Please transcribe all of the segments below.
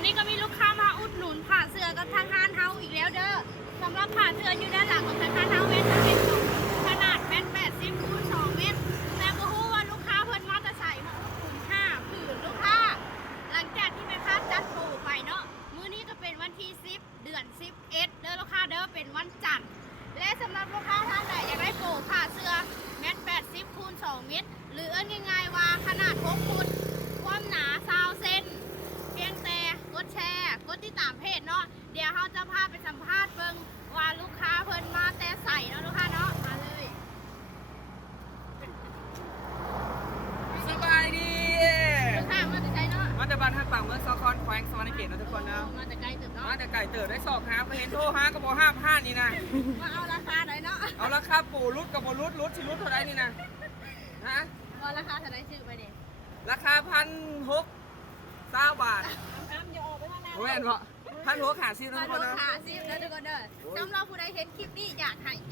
อนนี้ก็มีลูกค้ามาอุดหนุนผ่าเสือกับทางห้านเฮาอีกแล้วเด้อสำหรับผ่าเสืออยู่ด้านหลังของทางห้านเฮาเมตรขนาดแมตร80 คูณ 2 เมตรแต่บ่ฮู้ว่าลูกค้าเพิ่นมาจะใส่มาอุดหนุน5ผืนลูกค้าหลังจากที่แม่ค้าจัดโปรไปเนาะมื้อนี้ก็เป็นวันที่10 เดือน 11 เด้อลูกค้าเด้อเป็นวันจันทร์และสำหรับลูกค้าท่านใดอยากได้โปรผ่าเสือแมตร80 คูณ 2 เมตรหรือง่ายๆว่าขนาด6 ฟุตความหนา20 เซนเพียงแต่กดแชร์กดติดตามเพจเนาะเดี๋ยวเราจะพาไปสัมภาษณ์เบิ่งว่าลูกค้าเพิ่นมาแต่ใส่เนาะลูกค้าเนาะมาเลย สบายดี ลูกค้ามาแต่ใส่เนาะ มาจากบ้านท่าปากเมืองสะครแขวงสวรรณเขตนะทุกคนนะ มาแต่ไกลเติบเนาะ มาแต่ไก่เติบได้สอกหาไปเห็นโทรหาก็บอก5,000นี่นะ มาเอาราคาหน่อยเนาะ เอาราคาปู่รุดกับบ่รุดสิรุดเท่าไหร่นี่นะฮะ ว่าราคาเท่าไหร่ชื่อไปดิ ราคา1,600 บาท น้ำอย่าออกไปข้างหน้า โอ้ยเพราะ1,600ขาซินะ มา ทุกค ดู นนะ ขาซิแล้วทุกคนเด้อสำหรับผู้ใดเห็นคลิปนี้อย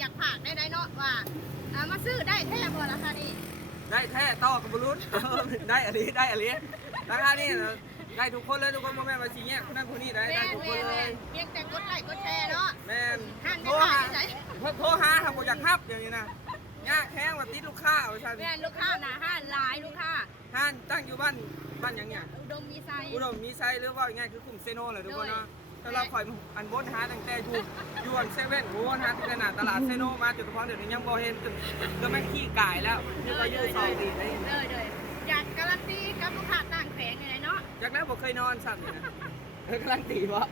ากฝากได้เนาะว่ามาซื้อได้แท้บ่ราคานี้ ได้แท้ต่อกับบ่รุด ได้อะไรราคานี่นะได้ทุกคนเลยทุกคนบ่แม่นว่าสิแยกคนนั้นคนนี้ได้ แม่ ทุกคนเลย เพียงแต่กดไลค์กดแชร์เนาะ แม่น ห้าน โท ไม่ ร ขา หา ดใช่ โทรหาทำบ่อยากฮับอย่างนี้นะยากแข้งว่าติดลูกค้าว่าซั่น แม่ลูกค้านะห้านหลายลูกค้า ห้านตั้งอยู่บ้านหยังเนี่ย อุดมมีไซ อุดมมีไซหรือว่าง่ายคือกลุ่มเซโนเลยทุกคนเนาะถ้าเราคอยอันบนหาตั้งแต่อยู่อันเซเว่นโอ้หาที่หน้าตลาดเซโนมาจุดเฉพาะเดี๋ยวนี้ยังบ่เห็นจนแม่งขี้กายแล้วนี่ก็ยืดซองดีได้ เลยอยากการันตีกับลูกค้าต่างแผงเลยเนาะ จากนั้นผมเคยนอนสั่นเลยนะกำลังตีวะ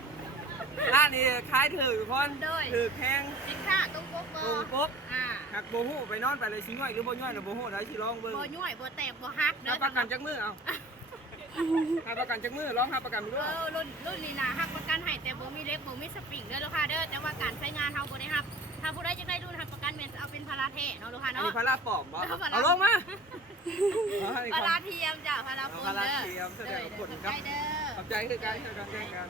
ร้านนี้คล้ายถือคนถือแข้ง สินค้าตรงปก ตรงปุ๊บ อ่า หักโบหูไปนอนไปเลยชิง่อยหรือโบย่อยหรือโบหูได้ชิลองเบิ้ง บ่ย่อยบ่แตกบ่ฮัก หาประกันจักมือเอาหาประกันจักมือร้องหาประกันด้วย รุ่นนี้นะฮักประกันให้แต่บ่มีเล็กบ่มีสปริงเด้อลูกค้าเด้อแต่ว่าการใช้งานเฮาบ่ได้ฮับถ้าผู้ใดจะได้รุ่นฮับประกันแม่นเอาเป็นพาราเทเนาะลูกค้า อัน เนาะ นี้พาราปอบบ่เอาลงมา พาราเทียมจ้ะพาราปน พารา เด้อ เทียมแสดงผล เด้อ ครับ เด้อ ขอบใจคือการใช้การแข่งกัน